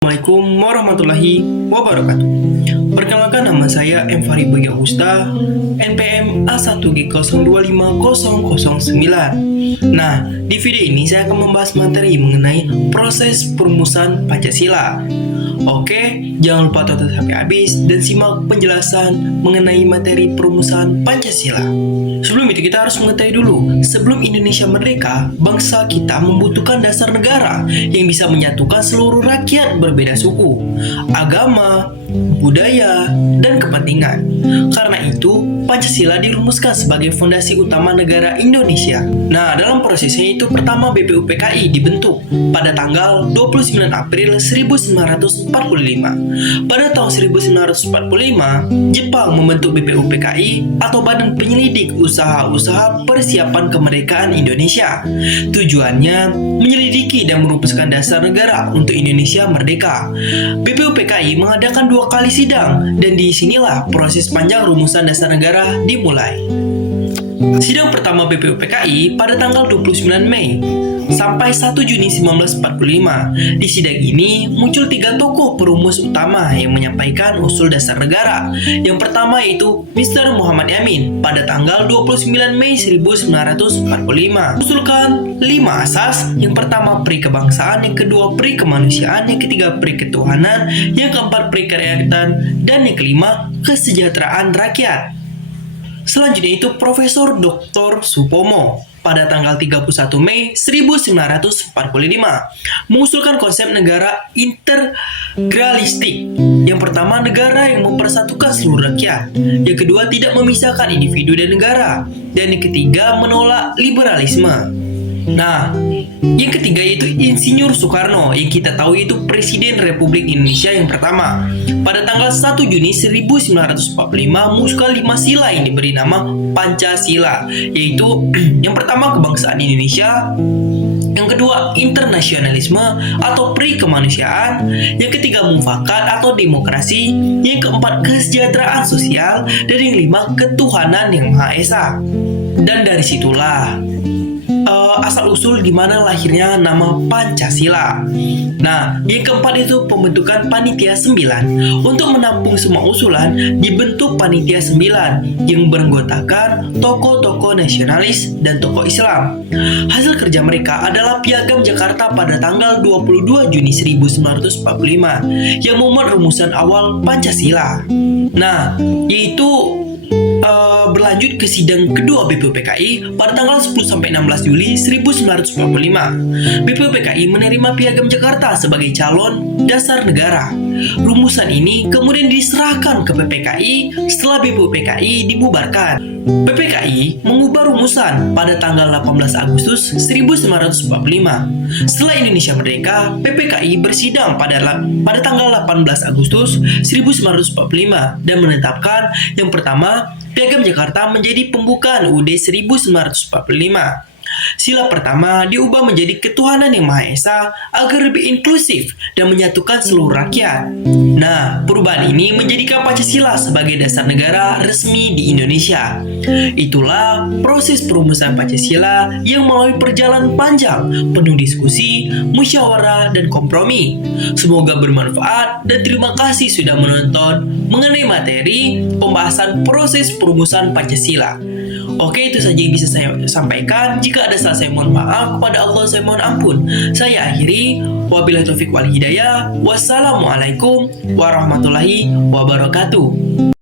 Assalamualaikum warahmatullahi wabarakatuh. Perkenalkan, nama saya M. Fahri Bagi Augusta, NPM A1G025009. Nah, di video ini saya akan membahas materi mengenai proses perumusan Pancasila. Oke, jangan lupa tonton sampai habis dan simak penjelasan mengenai materi perumusan Pancasila. Sebelum itu kita harus mengetahui dulu, sebelum Indonesia merdeka, bangsa kita membutuhkan dasar negara yang bisa menyatukan seluruh rakyat berbeda suku, agama, budaya, dan kepentingan. Karena itu, Pancasila dirumuskan sebagai fondasi utama negara Indonesia. Nah, dalam prosesnya itu pertama BPUPKI dibentuk pada tanggal 29 April 1945. Pada tahun 1945, Jepang membentuk BPUPKI atau Badan Penyelidik Usaha-Usaha Persiapan Kemerdekaan Indonesia. Tujuannya menyelidiki dan merumuskan dasar negara untuk Indonesia merdeka. BPUPKI mengadakan 2 kali sidang dan disinilah proses panjang rumusan dasar negara dimulai. Sidang pertama BPUPKI pada tanggal 29 Mei sampai 1 Juni 1945. Di sidang ini muncul 3 tokoh perumus utama yang menyampaikan usul dasar negara. Yang pertama yaitu Mr. Muhammad Yamin pada tanggal 29 Mei 1945. Usulkan 5 asas. Yang pertama peri kebangsaan, yang kedua peri kemanusiaan, yang ketiga peri ketuhanan, yang keempat peri kerakyatan, dan yang kelima kesejahteraan rakyat. Selanjutnya itu Profesor Dr. Supomo pada tanggal 31 Mei 1945 mengusulkan konsep negara integralistik. Yang pertama, negara yang mempersatukan seluruh rakyat. Yang kedua, tidak memisahkan individu dan negara. Dan yang ketiga, menolak liberalisme. Nah, yang ketiga yaitu Insinyur Soekarno, yang kita tahu itu Presiden Republik Indonesia yang pertama. Pada tanggal 1 Juni 1945 mengusulkan 5 sila yang diberi nama Pancasila, yaitu yang pertama kebangsaan Indonesia, yang kedua internasionalisme atau peri kemanusiaan, yang ketiga mufakat atau demokrasi, yang keempat kesejahteraan sosial, dan yang kelima ketuhanan yang Maha Esa. Dan dari situlah asal-usul di mana lahirnya nama Pancasila. Nah, yang keempat itu pembentukan Panitia 9. Untuk menampung semua usulan, dibentuk Panitia 9 yang beranggotakan tokoh-tokoh nasionalis dan tokoh Islam. Hasil kerja mereka adalah Piagam Jakarta pada tanggal 22 Juni 1945 yang memuat rumusan awal Pancasila. Nah, yaitu berlanjut ke sidang kedua BPUPKI pada tanggal 10-16 Juli 1945. BPUPKI menerima Piagam Jakarta sebagai calon dasar negara. Rumusan ini kemudian diserahkan ke PPKI setelah BPUPKI dibubarkan. PPKI mengubah rumusan pada tanggal 18 Agustus 1945. Setelah Indonesia merdeka, PPKI bersidang pada tanggal 18 Agustus 1945 dan menetapkan yang pertama, Piagam Jakarta menjadi pembukaan UUD 1945. Sila pertama diubah menjadi ketuhanan yang Maha Esa agar lebih inklusif dan menyatukan seluruh rakyat. Nah, perubahan ini menjadikan Pancasila sebagai dasar negara resmi di Indonesia. Itulah proses perumusan Pancasila yang melalui perjalanan panjang, penuh diskusi, musyawarah, dan kompromi. Semoga bermanfaat dan terima kasih sudah menonton mengenai materi pembahasan proses perumusan Pancasila. Oke, itu saja yang bisa saya sampaikan. Jika ada salah, saya mohon maaf. Kepada Allah saya mohon ampun. Saya akhiri. Wabillahi taufiq wal hidayah. Wassalamualaikum warahmatullahi wabarakatuh.